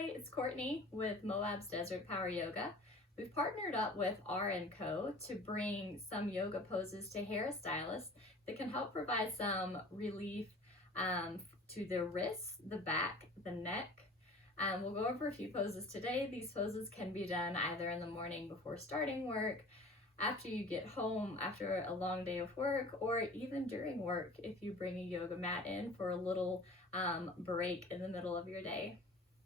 Hi, it's Courtney with Moab's Desert Power Yoga. We've partnered up with R&Co to bring some yoga poses to hairstylists that can help provide some relief to the wrists, the back, the neck. We'll go over a few poses today. These poses can be done either in the morning before starting work, after you get home after a long day of work, or even during work if you bring a yoga mat in for a little break in the middle of your day.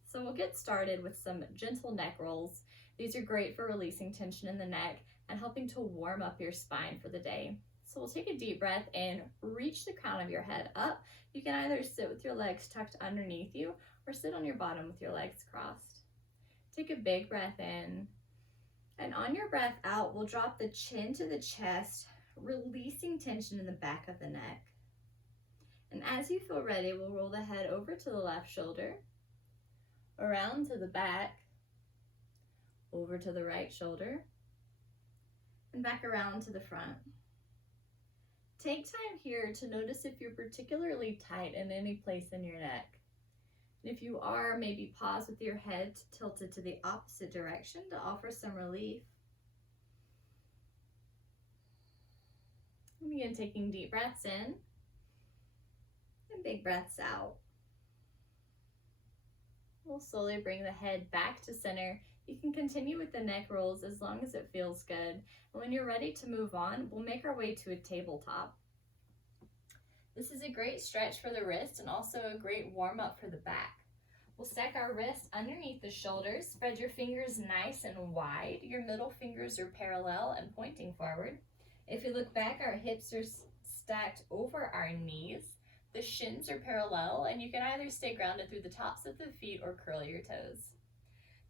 So we'll get started with some gentle neck rolls. These are great for releasing tension in the neck and helping to warm up your spine for the day. So we'll take a deep breath in, reach the crown of your head up. You can either sit with your legs tucked underneath you or sit on your bottom with your legs crossed. Take a big breath in, and on your breath out, we'll drop the chin to the chest, releasing tension in the back of the neck. And as you feel ready, we'll roll the head over to the left shoulder, around to the back, over to the right shoulder, and back around to the front. Take time here to notice if you're particularly tight in any place in your neck. And if you are, maybe pause with your head tilted to the opposite direction to offer some relief. And begin taking deep breaths in and big breaths out. We'll slowly bring the head back to center. You can continue with the neck rolls as long as it feels good. And when you're ready to move on, we'll make our way to a tabletop. This is a great stretch for the wrist and also a great warm up for the back. We'll stack our wrists underneath the shoulders. Spread your fingers nice and wide. Your middle fingers are parallel and pointing forward. If you look back, our hips are stacked over our knees. The shins are parallel, and you can either stay grounded through the tops of the feet or curl your toes.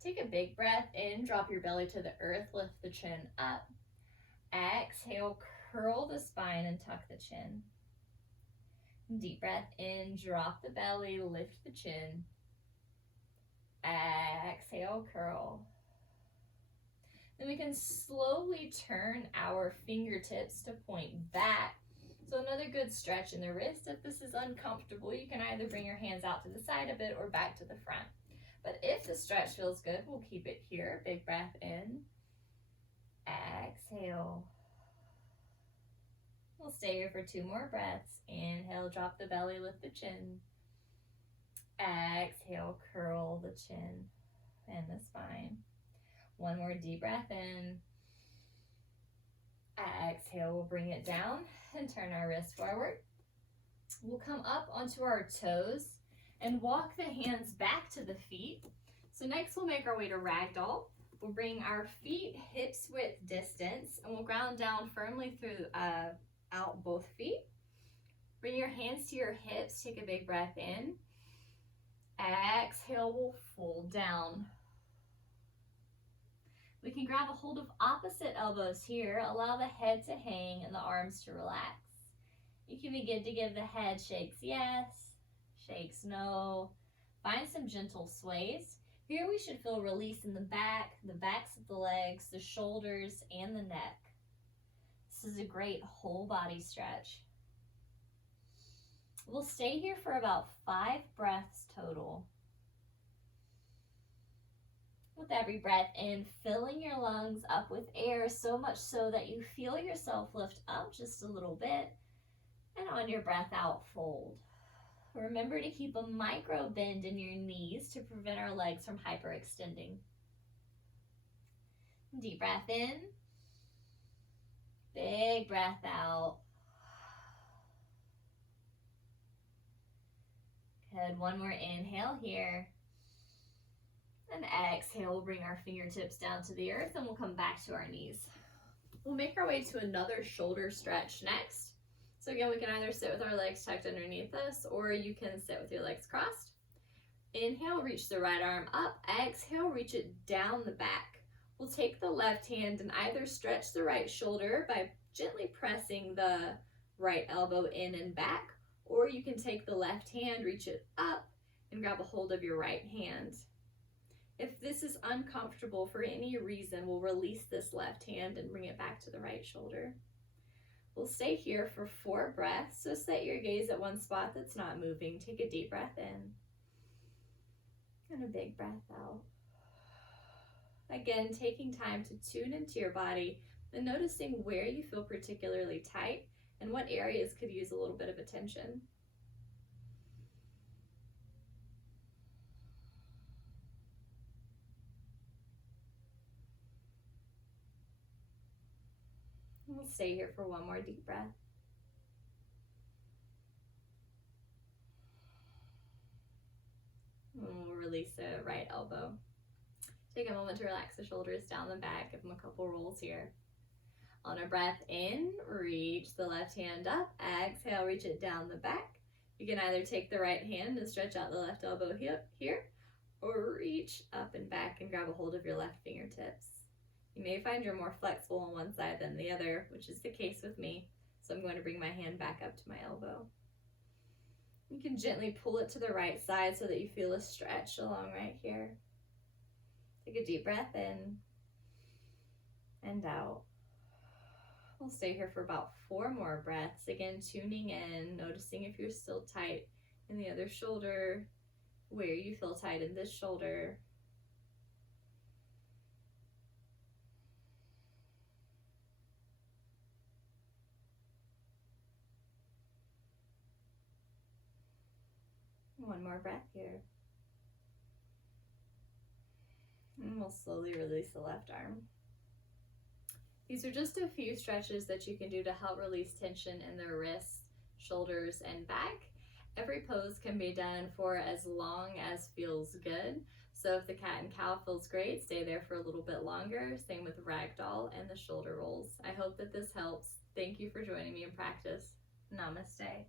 Take a big breath in, drop your belly to the earth, lift the chin up. Exhale, curl the spine and tuck the chin. Deep breath in, drop the belly, lift the chin. Exhale, curl. Then we can slowly turn our fingertips to point back. So another good stretch in the wrist. If this is uncomfortable, you can either bring your hands out to the side a bit or back to the front. But if the stretch feels good, we'll keep it here. Big breath in. Exhale. We'll stay here for 2 more breaths. Inhale, drop the belly, lift the chin. Exhale, curl the chin and the spine. 1 more deep breath in. Exhale, we'll bring it down and turn our wrist forward. We'll come up onto our toes and walk the hands back to the feet. So next we'll make our way to ragdoll. We'll bring our feet hips width distance and we'll ground down firmly through out both feet. Bring your hands to your hips, take a big breath in. Exhale, we'll fold down. We can grab a hold of opposite elbows here, allow the head to hang and the arms to relax. You can begin to give the head shakes yes, shakes no. Find some gentle sways. Here we should feel release in the backs of the legs, the shoulders, and the neck. This is a great whole body stretch. We'll stay here for about 5 breaths total. With every breath in, filling your lungs up with air, so much so that you feel yourself lift up just a little bit. And on your breath out, fold. Remember to keep a micro bend in your knees to prevent our legs from hyperextending. Deep breath in. Big breath out. Good. 1 more inhale here. And exhale, we'll bring our fingertips down to the earth and we'll come back to our knees. We'll make our way to another shoulder stretch next. So again, we can either sit with our legs tucked underneath us or you can sit with your legs crossed. Inhale, reach the right arm up. Exhale, reach it down the back. We'll take the left hand and either stretch the right shoulder by gently pressing the right elbow in and back, or you can take the left hand, reach it up, and grab a hold of your right hand. If this is uncomfortable for any reason, we'll release this left hand and bring it back to the right shoulder. We'll stay here for 4 breaths, so set your gaze at one spot that's not moving. Take a deep breath in. And a big breath out. Again, taking time to tune into your body and noticing where you feel particularly tight and what areas could use a little bit of attention. We'll stay here for one more deep breath. And we'll release the right elbow. Take a moment to relax the shoulders down the back. Give them a couple rolls here. On a breath in, reach the left hand up. Exhale, reach it down the back. You can either take the right hand and stretch out the left elbow here, or reach up and back and grab a hold of your left fingertips. You may find you're more flexible on one side than the other, which is the case with me. So I'm going to bring my hand back up to my elbow. You can gently pull it to the right side so that you feel a stretch along right here. Take a deep breath in and out. We'll stay here for about 4 more breaths. Again, tuning in, noticing if you're still tight in the other shoulder, where you feel tight in this shoulder. One more breath here. And we'll slowly release the left arm. These are just a few stretches that you can do to help release tension in the wrists, shoulders, and back. Every pose can be done for as long as feels good. So if the cat and cow feels great, stay there for a little bit longer. Same with ragdoll and the shoulder rolls. I hope that this helps. Thank you for joining me in practice. Namaste.